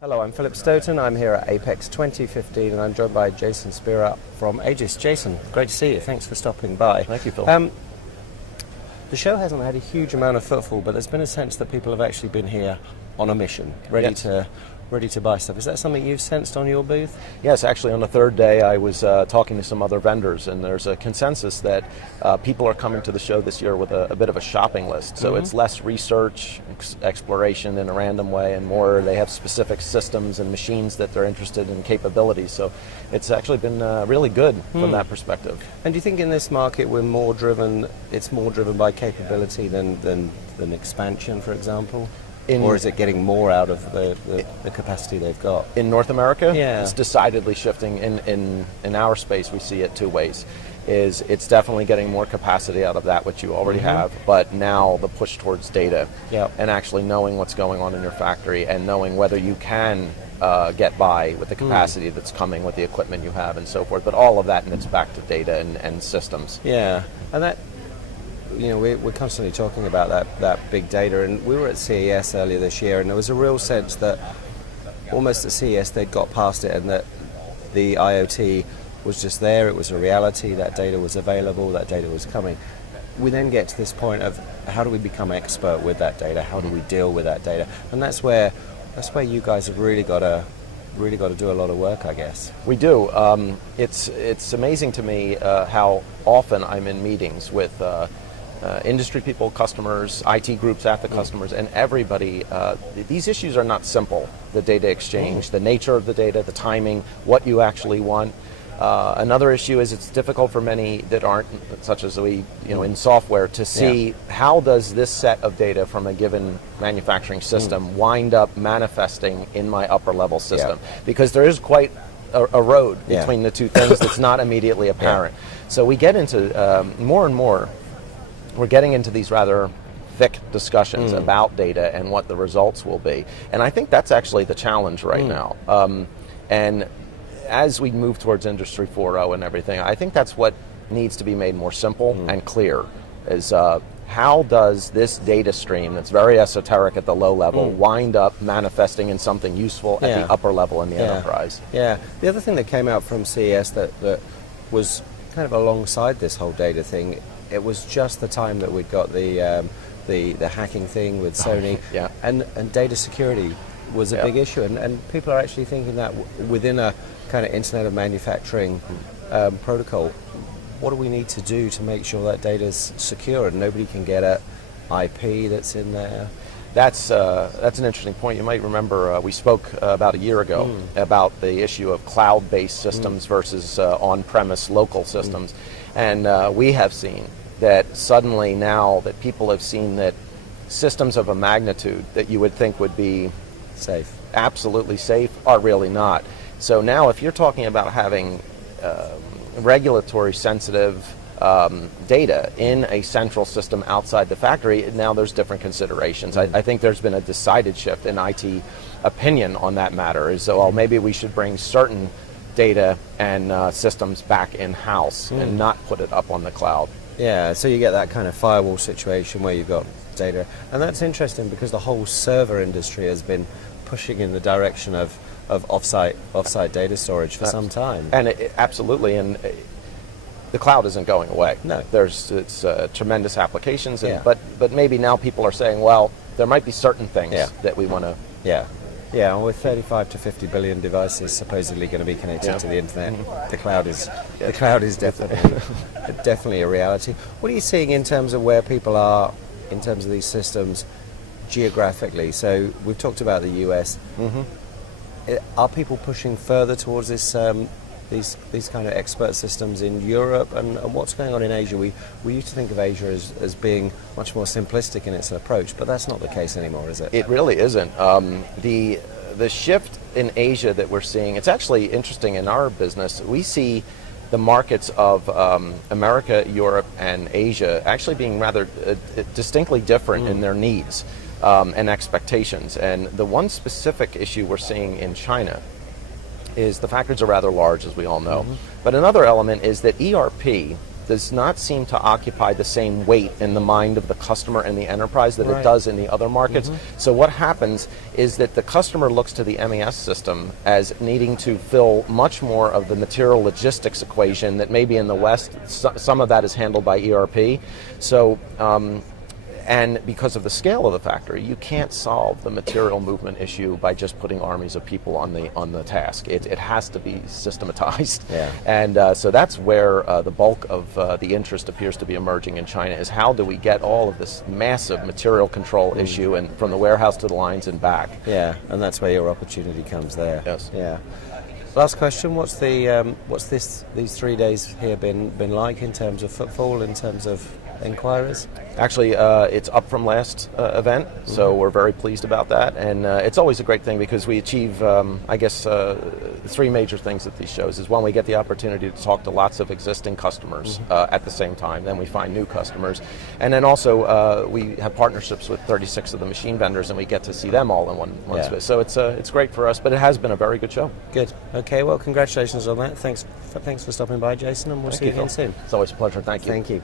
Hello, I'm Philip Stoten. I'm here at APEX 2015 and I'm joined by Jason Spera from Aegis. Jason, great to see you. Thanks for stopping by. Thank you, Phil. The show hasn't had a huge amount of footfall, but there's been a sense that people have actually been here on a mission, ready to buy stuff. Is that something you've sensed on your booth? Yes, actually on the third day I was talking to some other vendors, and there's a consensus that people are coming to the show this year with a bit of a shopping list. So it's less research, exploration in a random way, and more they have specific systems and machines that they're interested in capabilities. So it's actually been really good from that perspective. And do you think in this market it's more driven by capability than expansion, for example? Or is it getting more out of the capacity they've got? In North America, yeah. It's decidedly shifting. In our space, we see it two ways. It's definitely getting more capacity out of that which you already have, but now the push towards data and actually knowing what's going on in your factory and knowing whether you can get by with the capacity that's coming with the equipment you have and so forth. But all of that, and it's back to data and systems. Yeah, and that, we're constantly talking about that big data, and we were at CES earlier this year, and there was a real sense that almost at CES they'd got past it, and that the IoT was just there, it was a reality, that data was available, that data was coming. We then get to this point of how do we become expert with that data, how do we deal with that data, and that's where you guys have really got to do a lot of work, I guess. We do. It's amazing to me how often I'm in meetings with industry people, customers, IT groups at the customers, and everybody. These issues are not simple. The data exchange, the nature of the data, the timing, what you actually want. Another issue is it's difficult for many that aren't, such as we, in software, to see how does this set of data from a given manufacturing system wind up manifesting in my upper level system, because there is quite a road between the two things that's not immediately apparent. So we get into more and more. We're getting into these rather thick discussions about data and what the results will be. And I think that's actually the challenge right now. And as we move towards Industry 4.0 and everything, I think that's what needs to be made more simple and clear, is how does this data stream that's very esoteric at the low level wind up manifesting in something useful at the upper level in the enterprise? Yeah. The other thing that came out from CES that was kind of alongside this whole data thing, it was just the time that we'd got the hacking thing with Sony, and data security was a big issue, and people are actually thinking that within a kind of Internet of Manufacturing protocol, what do we need to do to make sure that data's secure and nobody can get at IP that's in there? That's an interesting point. You might remember we spoke about a year ago about the issue of cloud-based systems versus on-premise local systems, and we have seen that suddenly now that people have seen that systems of a magnitude that you would think would be safe, absolutely safe, are really not. So now if you're talking about having regulatory sensitive data in a central system outside the factory, now there's different considerations. I think there's been a decided shift in IT opinion on that matter, is so maybe we should bring certain data and systems back in-house and not put it up on the cloud. Yeah, so you get that kind of firewall situation where you've got data, and that's interesting because the whole server industry has been pushing in the direction of offsite data storage for some time. And absolutely, and the cloud isn't going away. No, it's tremendous applications, but maybe now people are saying, well, there might be certain things that we want to. Yeah, and with 35 to 50 billion devices supposedly going to be connected to the internet, the cloud is definitely a reality. What are you seeing in terms of where people are in terms of these systems geographically? So we've talked about the US. Are people pushing further towards this these kind of expert systems in Europe, and what's going on in Asia? We used to think of Asia as being much more simplistic in its approach, but that's not the case anymore, is it? It really isn't. The shift in Asia that we're seeing, it's actually interesting in our business. We see the markets of America, Europe, and Asia actually being rather distinctly different in their needs and expectations. And the one specific issue we're seeing in China is the factories are rather large, as we all know. But another element is that ERP does not seem to occupy the same weight in the mind of the customer and the enterprise that Right. it does in the other markets. So what happens is that the customer looks to the MES system as needing to fill much more of the material logistics equation that maybe in the West, some of that is handled by ERP. So, and because of the scale of the factory, you can't solve the material movement issue by just putting armies of people on the task. It has to be systematized. Yeah. And so that's where the bulk of the interest appears to be emerging in China, is how do we get all of this massive material control issue and from the warehouse to the lines and back. Yeah, and that's where your opportunity comes there. Yes. Yeah. Last question: what's these 3 days here been like in terms of footfall, in terms of inquiries? Actually, it's up from last event, so we're very pleased about that. And it's always a great thing because we achieve, I guess, three major things at these shows. Is one, we get the opportunity to talk to lots of existing customers at the same time. Then we find new customers. And then also we have partnerships with 36 of the machine vendors, and we get to see them all in one space. So it's great for us, but it has been a very good show. Good. Okay, well, congratulations on that. Thanks for stopping by, Jason, and we'll see you again soon. It's always a pleasure. Thank you. Thank you.